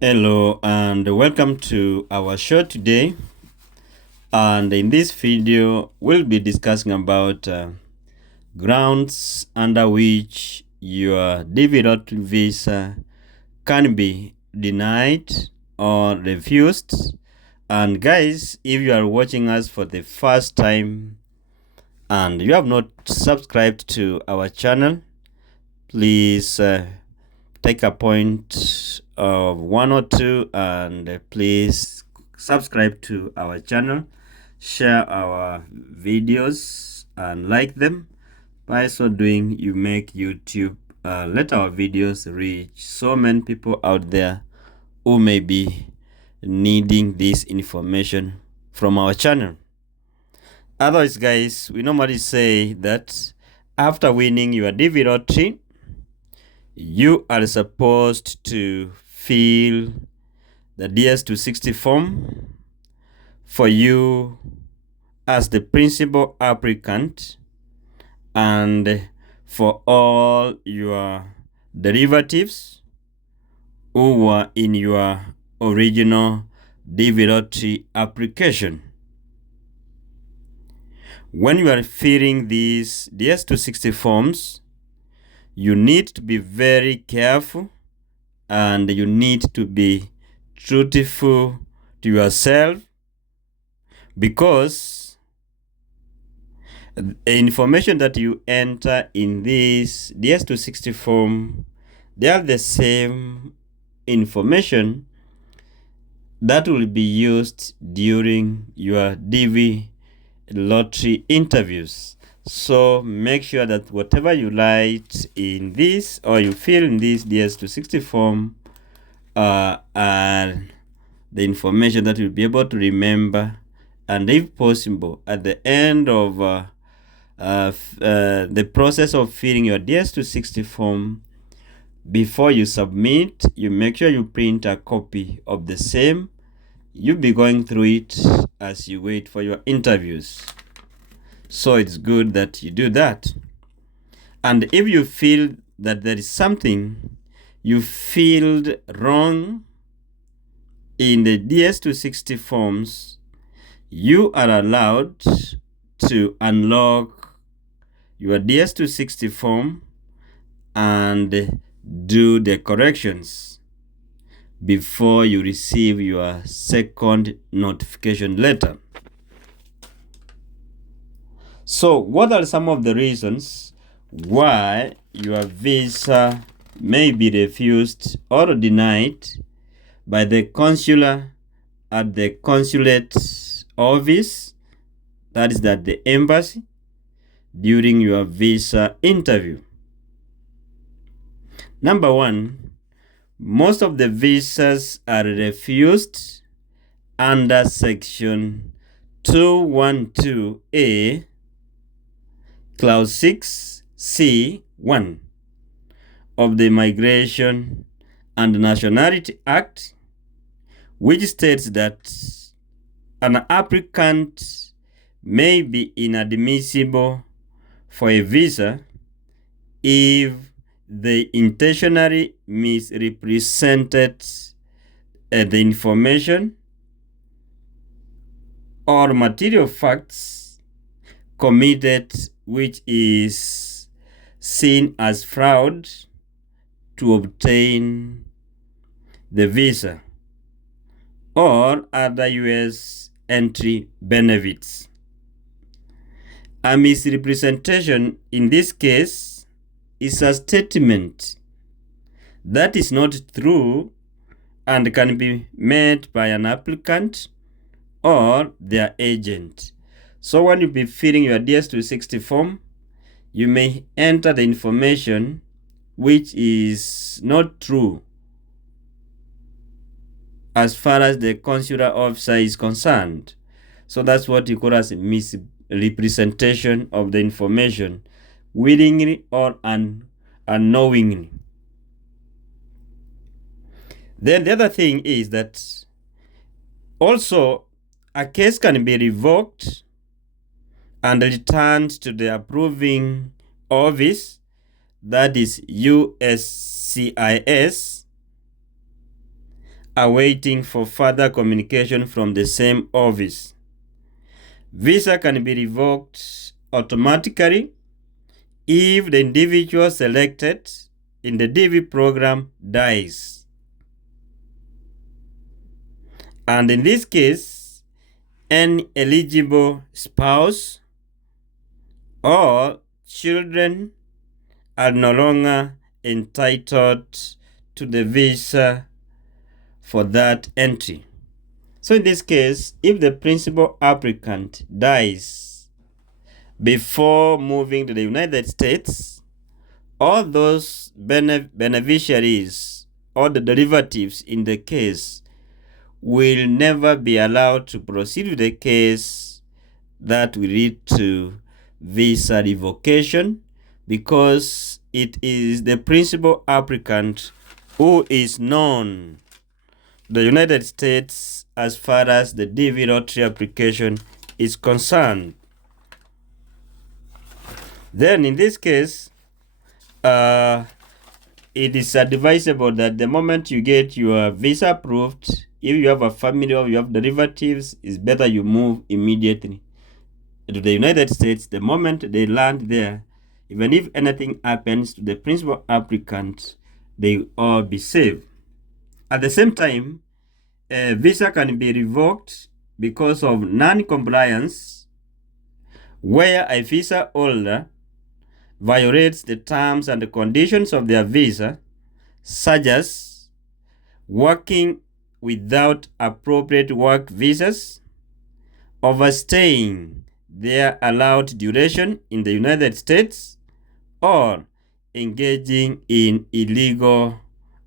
Hello and welcome to our show today. And in this video, we'll be discussing about grounds under which your DV visa can be denied or refused. And guys, if you are watching us for the first time and you have not subscribed to our channel, please take a point of 1 or 2 and please subscribe to our channel, share our videos and like them. By so doing, you make YouTube let our videos reach so many people out there who may be needing this information from our channel. Otherwise, guys, we normally say that after winning your DV lottery, you are supposed to fill the DS260 form for you as the principal applicant and for all your derivatives who were in your original DV lottery application. When you are filling these DS260 forms, you need to be very careful and you need to be truthful to yourself, because the information that you enter in this DS260 form, they are the same information that will be used during your DV lottery interviews. So make sure that whatever you write in this or you fill in this DS260 form are the information that you'll be able to remember, and if possible, at the end of the process of filling your DS260 form, before you submit, you make sure you print a copy of the same. You'll be going through it as you wait for your interviews. So it's good that you do that. And if you feel that there is something you filled wrong in the DS260 forms, you are allowed to unlock your DS260 form and do the corrections before you receive your second notification letter. So what are some of the reasons why your visa may be refused or denied by the consular at the consulate office, that is at the embassy, during your visa interview? Number one, most of the visas are refused under section 212A Clause 6C1 of the Immigration and Nationality Act, which states that an applicant may be inadmissible for a visa if they intentionally misrepresented the information or material facts committed which is seen as fraud to obtain the visa or other U.S. entry benefits. A misrepresentation in this case is a statement that is not true and can be made by an applicant or their agent. So when you be filling your DS260 form, you may enter the information which is not true as far as the consular officer is concerned. So that's what you call as a misrepresentation of the information, willingly or unknowingly. Then the other thing is that also a case can be revoked and returned to the approving office, that is USCIS, are waiting for further communication from the same office. Visa can be revoked automatically if the individual selected in the DV program dies. And in this case, an eligible spouse or children are no longer entitled to the visa for that entry. So in this case, if the principal applicant dies before moving to the United States, all those beneficiaries or the derivatives in the case will never be allowed to proceed with the case that will lead to visa revocation, because it is the principal applicant who is known to the United States as far as the DV lottery application is concerned. Then in this case, it is advisable that the moment you get your visa approved, if you have a family or you have derivatives, it's better you move immediately to the United States. The moment they land there, even if anything happens to the principal applicant, they will all be safe. At the same time, a visa can be revoked because of non-compliance, where a visa holder violates the terms and the conditions of their visa, such as working without appropriate work visas, overstaying their allowed duration in the United States, or engaging in illegal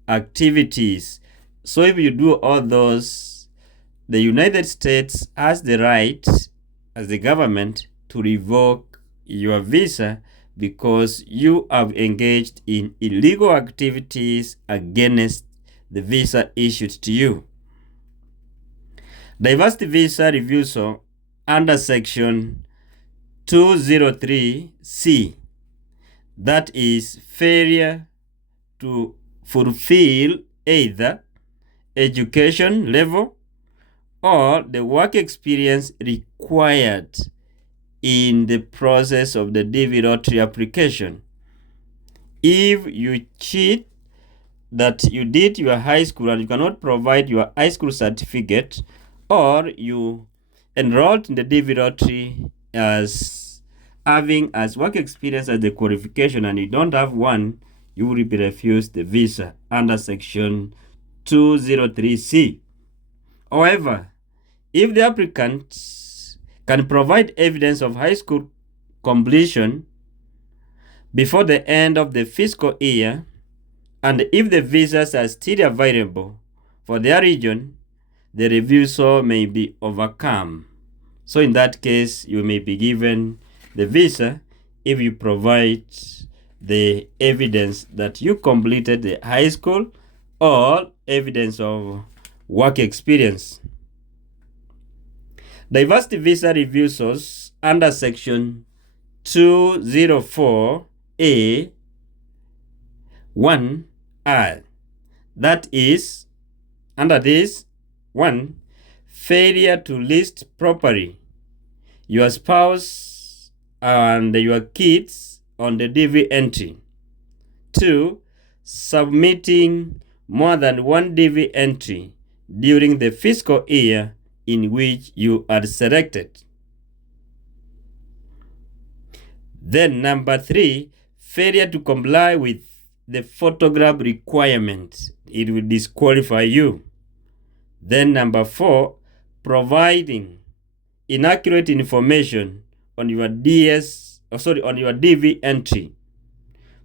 activities. So if you do all those, the United States has the right, as the government, to revoke your visa because you have engaged in illegal activities against the visa issued to you. Diversity visa refusal under section 203C, that is failure to fulfill either education level or the work experience required in the process of the DV lottery application. If you cheat that you did your high school and you cannot provide your high school certificate, or you enrolled in the DV lottery as having as work experience as the qualification and you don't have one, you will be refused the visa under section 203C. However, if the applicant can provide evidence of high school completion before the end of the fiscal year, and if the visas are still available for their region, the refusal may be overcome. So in that case, you may be given the visa if you provide the evidence that you completed the high school or evidence of work experience. Diversity visa refusals under section 204A 1R. That is, under this, 1. Failure to list properly your spouse and your kids on the DV entry. 2. Submitting more than one DV entry during the fiscal year in which you are selected. Then number 3, failure to comply with the photograph requirement. It will disqualify you. Then number 4, providing inaccurate information on your on your DV entry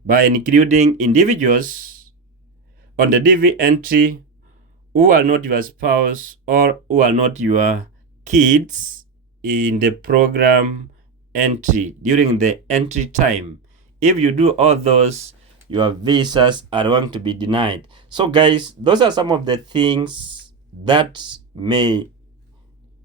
by including individuals on the DV entry who are not your spouse or who are not your kids in the program entry during the entry time. If you do all those, your visas are going to be denied. So guys, those are some of the things that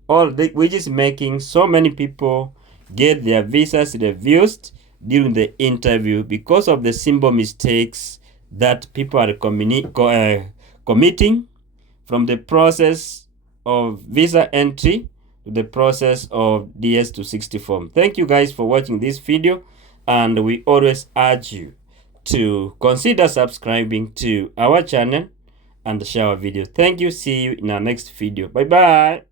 which is making so many people get their visas refused during the interview because of the simple mistakes that people are committing. from the process of visa entry to the process of DS260 form. Thank you guys for watching this video, and we always urge you to consider subscribing to our channel and share our video. Thank you. See you in our next video. Bye bye.